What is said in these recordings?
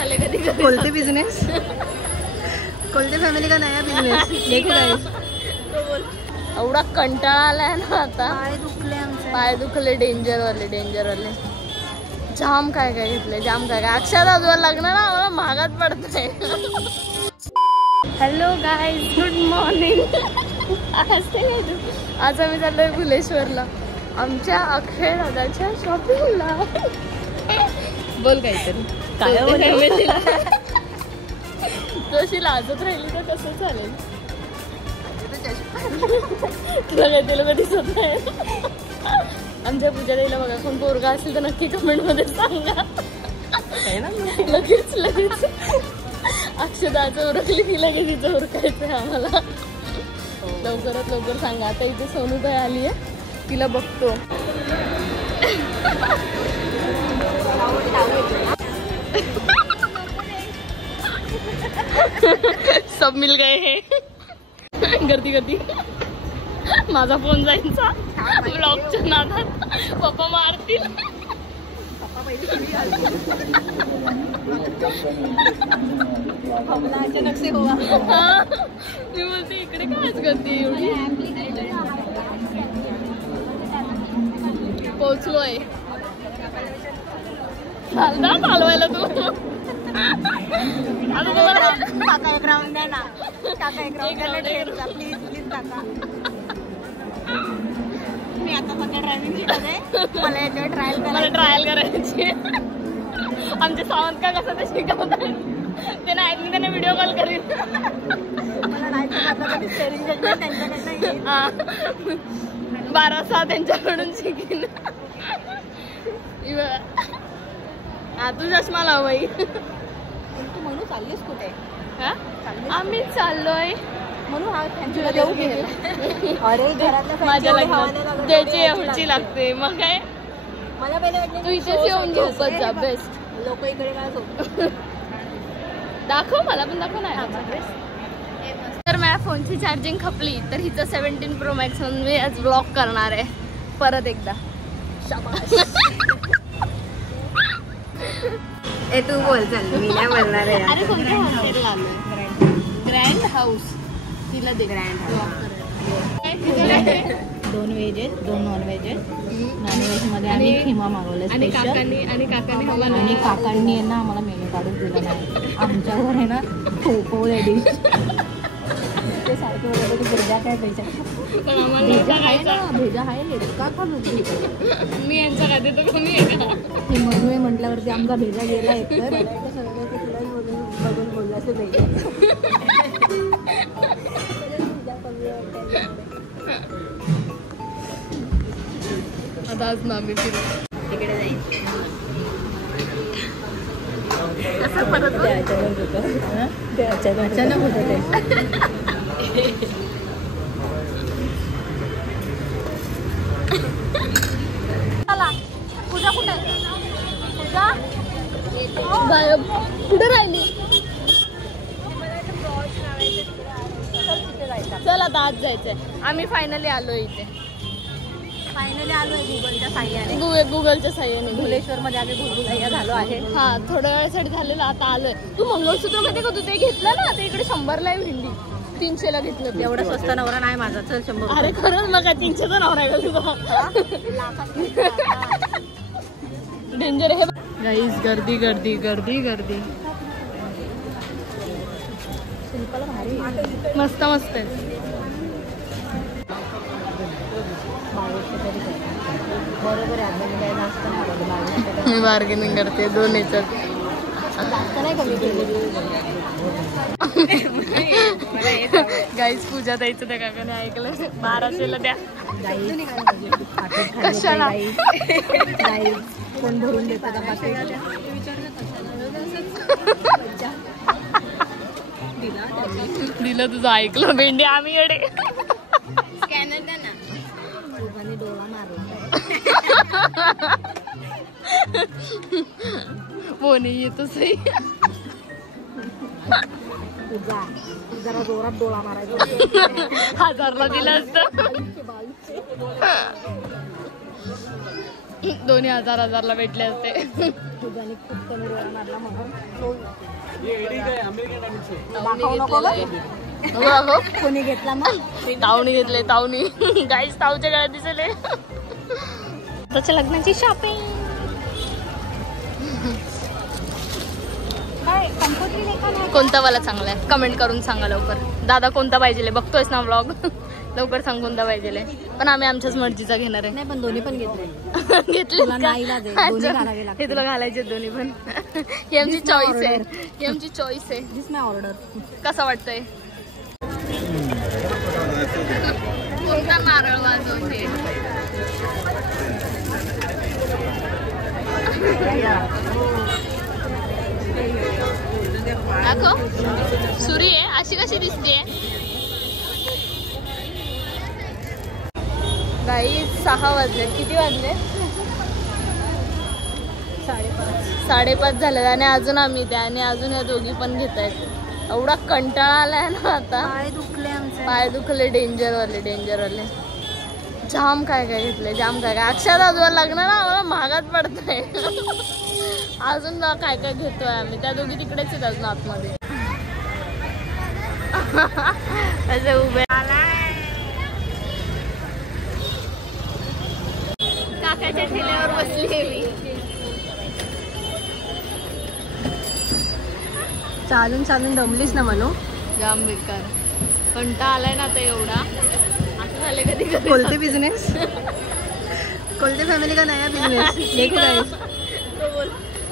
झाले कधी कधी कोलते बिजनेस, कोलते फॅमिली का नया बिजनेस देखो गाइस। एवढा कंटाळा आलाय ना आता, पाय दुखले आमचे, पाय दुखले डेंजर वाले जाम काय काय घेतले, जाम काय काय। अक्षरा तुझं लग्न ना आम्हाला महागात पडतंय। Hello guys, good morning. आज आम्ही चाललोय भुलेश्वरला आमच्या अक्षय दादाच्या शॉपिंगला। बोल काहीतरी काय जशी लाजत राहिली तर कसं चालेल, तुला काय दिसत नाही। आमच्या पूजा ताईला बघा कोण पोरगा असेल तर नक्की कमेंट मध्ये सांगा। लगेच लगेच अक्षदाचं उरकली की लगेच तिचं उरकायचंय आम्हाला। लवकरात लवकर सांगा। आता इथे सोनूताई आली आहे, तिला बघतो। सब मिल गए हे। गर्दी गर्दी माझा फोन जायचा ब्लॉगच्या नादात, पप्पा मारतील। अचानक से हुआ। मी बोलते इकडे कायच गर्दी एवढी। पोहोचलोय, चालता चालवायला तू। आता तुम्हाला काका एक राऊंड द्या ना, काका एक राऊंड द्या प्लीज प्लीज काका। मी आता सध्या ड्रायव्हिंग शिकत आहे, मला याच्यावर ट्रायल करायची। आमचे सावंत का कसं ते शिकवत आहे ते नाही, मी त्यांना व्हिडिओ कॉल करीन। मला नाही स्टेरिंग त्यांच्याकडनं 12 त्यांच्याकडून शिकीन। हा तू चष्मा लाव बाई। तू म्हणून चाललीस कुठे? आम्ही चाललोय म्हणून हा थँक्यू देऊ गेला। अरे घरातल्या माझ्या लग्नात त्याची एवढी लागते मग काय। मला पहिले वाटलं तू इथेच येऊन झोपत जा, बेस्ट। लोक इकडे काय झोपतात? दाखव मला पण, दाखव ना। तर माझ्या फोनची चार्जिंग खपली तर हिचं 17 Pro Max म्हणून मी आज ब्लॉक करणार आहे परत एकदा। शाबाश। ए तू बोल, चल मी नाही बोलणार आहे। अरे कोणत्या हॉस्टेलला आलोय? Grand house. तिला दे ग्रँड हाऊस। 2 व्हेज आहेत, 2 नॉन व्हेज आहेत। नॉन व्हेज मध्ये आम्ही खिमा मागवलं स्पेशल, आणि काकांनी आहे ना आम्हाला मेनू काढून दिला नाही। आमच्यावर आहे ना पोळे डिश ते सारखे बोलत होते भेजा काय भेजा, भेजा आहे ना, भेजा आहे का खाऊ। मी यांचा खाते तर कोणी आहे का? ते म्हणून म्हटल्यावरती आमचा भेजा गेला एक तर सगळं बघून बोललं असं भेजा। आता आज ना मी फिरू तिकडे जाईल अचानक होतं ते। पूजा कुठे आहे? पूजा गायब, कुठे राहिली? चल आता आज जायचंय। आम्ही फायनली आलोय इथे, फायनली आलोय गुगलच्या साह्याने। गुगलच्या साह्याने भुलेश्वर मध्ये आम्ही भुलभुलैया झालो आहे। हा थोड्या वेळासाठी झालेलं, आता आलोय। तू मंगळसूत्र मध्ये का तू ते घेतलं ना, ते इकडे 100ला आहे भेंडी, 300ला घेतलं। एवढा स्वस्त नवरा नाही माझा, चल 100। अरे खरंच मग 300चा नवरा आहे का तुझा? डेंजर आहे गाईज। गर्दी गर्दी गर्दी गर्दी, मस्त मस्त आहे। बरोबर आहे, मी बार्गेनिंग करते 2 याच्यात। जास्त नाही कमी केली गाईज। पूजा द्यायचं त्या काकाने ऐकलं, 1200ला द्या। कशाला कोण भरून देतात? दिलं तुझं ऐकलं भेंडी, आम्ही येडे। स्कॅनर द्या ना। डोळा मारला मोने येतो सही। जरा जोरात डोळा मारायचा। 1000ला दिलं असतं। 2000 1000ला भेटले असते। पूजाने खूप कमी रोल मारला म्हणून कोणी घेतला मग तावणी घेतले तावणी गाईस तावच्या गळ्यात दिसले त्याच्या लग्नाची शॉपिंग कोणता वाला चांगला आहे कमेंट करून सांगा लवकर दादा कोणता पाहिजे बघतोयस ना व्लॉग लवकर सांग कोणता पाहिजे पण आम्ही आमच्याच मर्जीचा घेणार आहे नाही पण दोन्ही पण घेतले घेतले हे तुला घालायचे दोन्ही पण ही आमची चॉईस आहे ही आमची चॉईस आहे दिस माय ऑर्डर कसं वाटतंय कोणता नारळ वाजवते दाखव सुरी आहे अशी कशी दिसते गाई 6 वाजले किती वाजले 5:30 झाले आणि अजून आम्ही त्या आणि अजून या दोघी पण घेत आहेत एवढा कंटाळा आलाय ना आता पाय दुखले डेंजरवाले जाम काय घेतले जाम काय अक्षर अजून लग्न ना आम्हाला महागात पडतंय अजून काय घेतोय आम्ही त्या दोघी तिकडेच आहेत अजून आतमध्ये असे उभे काकाच्या ठेल्यावर बसली मी चालून दमलीस ना म्हणू जाम बेकार कंटाळा आलाय ना आता एवढा असं झालं कधी कोलते बिझनेस कोलते फॅमिली का नया बिझनेस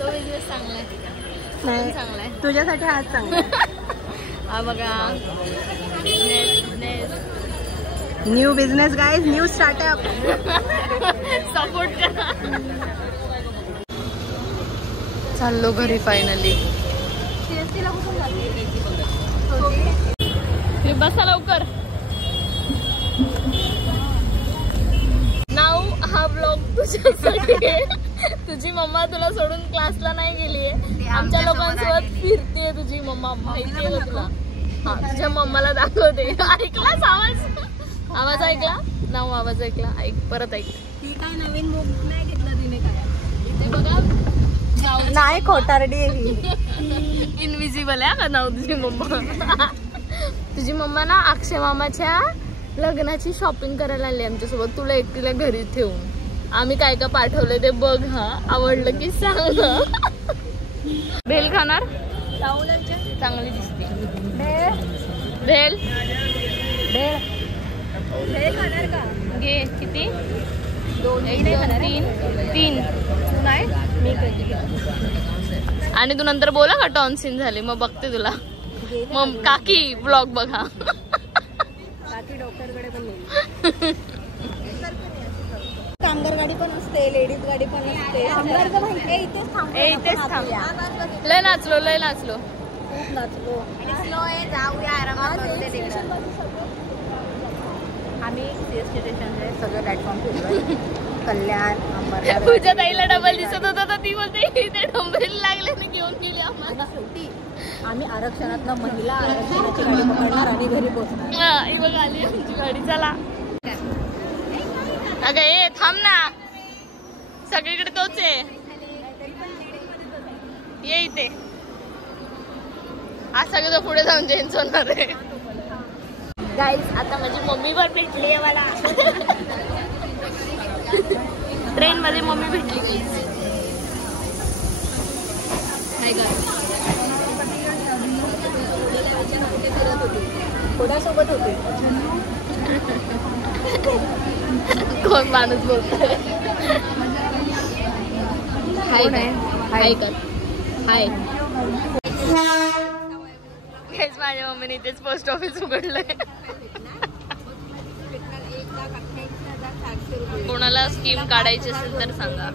तो बिझनेस चांगलाय नाही चांगलाय तुझ्यासाठी हाच चांगला हा बघा business new business guys new startup support करा चाललो घरी फायनली बसा लवकर नाव हा ब्लॉग तुझ्यासाठी तुझी मम्मा तुला सोडून क्लासला नाही गेलीये आमच्या लोकांसोबत फिरते तुझी मम्मा माहितीये का तुला हा तुझ्या मम्माला दाखवते ऐकलास आवाज ऐकला नाव आवाज ऐकला ऐक परत ऐक ती काय नवीन बुक नाही घेतला तिने काय इथे बघा नाही खोटारडी इनविजिबल आहे का नाव तुझी मम्मा तुझी मम्मा ना अक्षय मामाच्या लग्नाची शॉपिंग करायला आली आमच्यासोबत तुला एकटीला घरी ठेवून आम्ही काय काय पाठवलंय ते बघ हा आवडलं की सांग भेल खाणार चांगली दिसते भेल खाणार का घे किती 2 1 2 3 नाही मी कधी आणि तू नंतर बोला का टॉन्सिन झाली मग बघते तुला मग काकी ब्लॉग बघा काकी डॉक्टरकडे पण नेली कामगार गाडी पण असते लेडीज गाडी पण असते इथेच थांब लय नाचलो खूप नाचलो जाऊया आम्ही सीएसटी स्टेशन सगळं प्लॅटफॉर्म फिरलोय कल्याण अंबरनाथ तुझ्या ताईला डबल दिसत होता तर ती बोलते इथे डोंबरीला लागले आणि घेऊन गेली आम्हाला शेवटी आम्ही आरक्षणातनं महिला आरक्षणाची गाडी पकडणार आणि घरी पोहोचणार ही बघ आली आमची गाडी चला अगं ए थांब ना सगळीकडे तोच आहे ये इथे आज सगळं पुढे जाऊन चेंज होणार आहे गाईस आता माझी मम्मी पण भेटली आहे मला ट्रेन मध्ये मम्मी भेटली प्लीज कोणासोबत होते कोण माणूस बोलतोय हाय हाय कर हाय हेच माझ्या मम्मीने इथेच पोस्ट ऑफिस उघडलंय कोणाला स्कीम काढायची असेल तर सांगा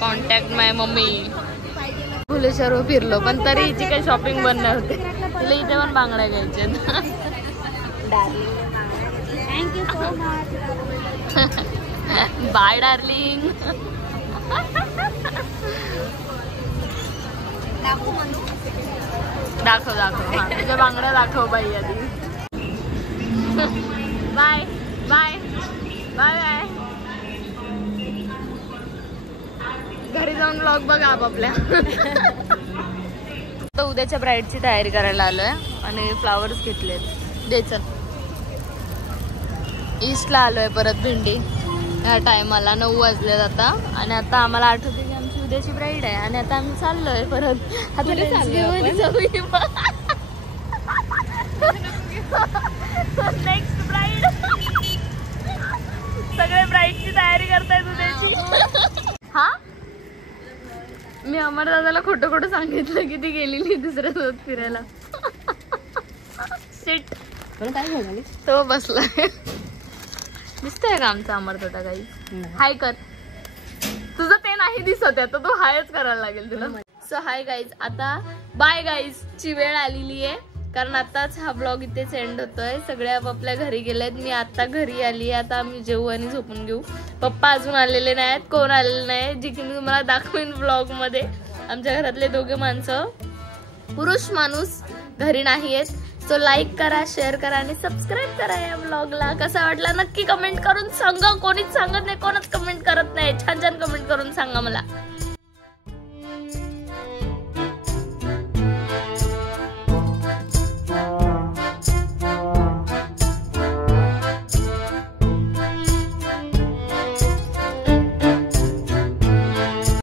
कॉन्टॅक्ट माय मम्मी भुलेश्वर फिरलो पण तरी हिची काही शॉपिंग बंद नव्हती तिला इथे पण बांगड्या घ्यायच्या thank you so much bye darling दाखव हा तुझ्या बांगड्या दाखव बाई आधी बाय बाय बाय बाय घरी जाऊन व्लॉग बघा आपापल्या. तर उद्याच्या ब्राईडची तयारी करायला आलोय आणि फ्लावर्स घेतलेत. द्यायचं ईस्टला आलोय परत भेंडी ह्या टायमाला. 9 वाजले आता आणि आता आम्हाला आठवते की आमची उद्याची ब्राईड आहे आणि आता आम्ही चाललोय परत. आता नेक्स्ट ब्राईड. सगळे ब्राईडची तयारी करतायत उद्याची. हा मी अमर दादाला खोटं खोटं सांगितलं की ती गेलेली दुसऱ्यासोबत फिरायला. सिट काय झालं तो बसलाय. दिसतोय का आमचा अमर दादा? काही हाय कर. तुझं ते नाही दिसत आहे तर तू हायच करायला लागेल तुला. सो हाय गाईज, आता बाय गाईज ची वेळ आलेली आहे कारण आताच हा ब्लॉग इथेच एंड होतोय. सगळे आपापल्या घरी गेलेत. मी आता घरी आली. आता आम्ही जेवू आणि झोपून घेऊ. पप्पा अजून आलेले नाहीत, कोण आलेले नाही, जे की मी तुम्हाला दाखवेन ब्लॉग मध्ये. आमच्या घरातले दोघे माणसं, पुरुष माणूस घरी नाही आहेत. सो लाईक करा, शेअर करा आणि सबस्क्राईब करा या ब्लॉगला. कसा वाटला नक्की कमेंट करून सांगा. कोणीच सांगत नाही, कोणच कमेंट करत नाही. छान छान कमेंट करून सांगा मला.